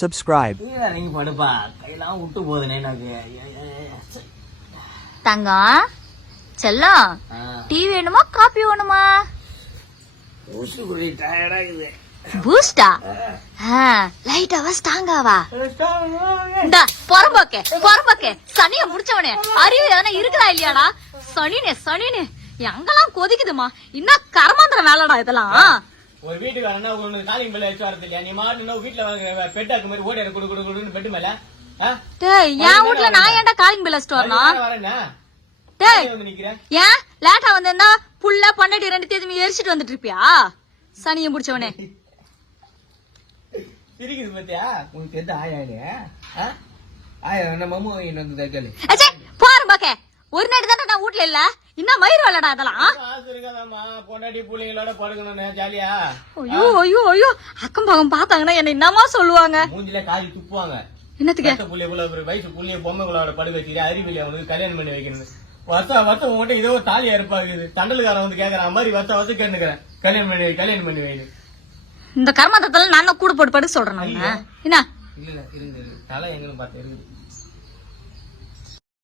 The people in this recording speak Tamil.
subscribe. நீங்க படுப்பா கையெல்லாம் விட்டு போகுதுனே எனக்கு. தங்கம் செல்லம் டீ வேணுமா காபி வேணுமா? பூஸ்ட் குடி டயர்டா இருக்குது. பூஸ்டா? லைட்டாவா ஸ்ட்ராங்காவா? இந்த பொறம்போக்கே சனிய முடிச்சவனே அறிவு எதனா இருக்குதா இல்லையாடா? சனினே எங்கெல்லாம் கொதிக்குதுமா. இன்னும் கர்மாந்திர வேலைடா இதெல்லாம். ஒரு வீட்டுக்கு வரனா உங்களுக்கு காலிங் பெல் வச்சு வரது இல்லையா? நீ மாட்டு வீட்டுல பெட்டாக்கு மாதிரி ஓடி குடு பெட்டு மேல. டேய் என் வீட்ல நான் ஏன்டா காலிங் பெல் வச்சுட்டு வரணும்? வரேன்னா டேய் ஏன் லேட்டா வந்தேன்னா புள்ள பன்னெண்டு ரெண்டு தேதி எரிச்சிட்டு வந்துட்டு இருப்பியா? சனியை முடிச்சவனே சிரிக்குது பாத்தியா? உனக்கு தெரிஞ்ச ஆயானே ஆயா நம்ம அம்மா வந்து தக்கலி போறம்பாக்கே ஒரு நாடு தானே நான் வீட்ல இல்ல. இன்னும் மயிர் வரலடா அதெல்லாம். ஆசை இருக்காதாம்மா பொண்டாட்டி பிள்ளைங்களோட படுக்கணும்னு ஜாலியா. ஐயோ அக்கம் பக்கம் பாத்தாங்கன்னா என்ன என்னமா சொல்லுவாங்க? மூஞ்சில காரி துப்புவாங்க. என்னத்துக்கு புள்ளைய வயசு புள்ளைய பொம்மைகளோட படுக்க வச்சு அறிவில்லை அவனுக்கு கல்யாணம் பண்ணி வைக்கணும். வருஷம் உங்ககிட்ட இதோ தாலியா இருப்பாங்க. தண்டலுக்காரன் வந்து கேக்குற மாதிரி வருஷம் கேட்டுக்கிறேன் கல்யாணம் பண்ணி வைக்கணும். இந்த கர்மத்தத்துல நான் கூட போட்டு படுக்க சொல்றேன். என்ன இல்ல இருங்க தலை எங்கன்னு பார்த்து இருக்குது.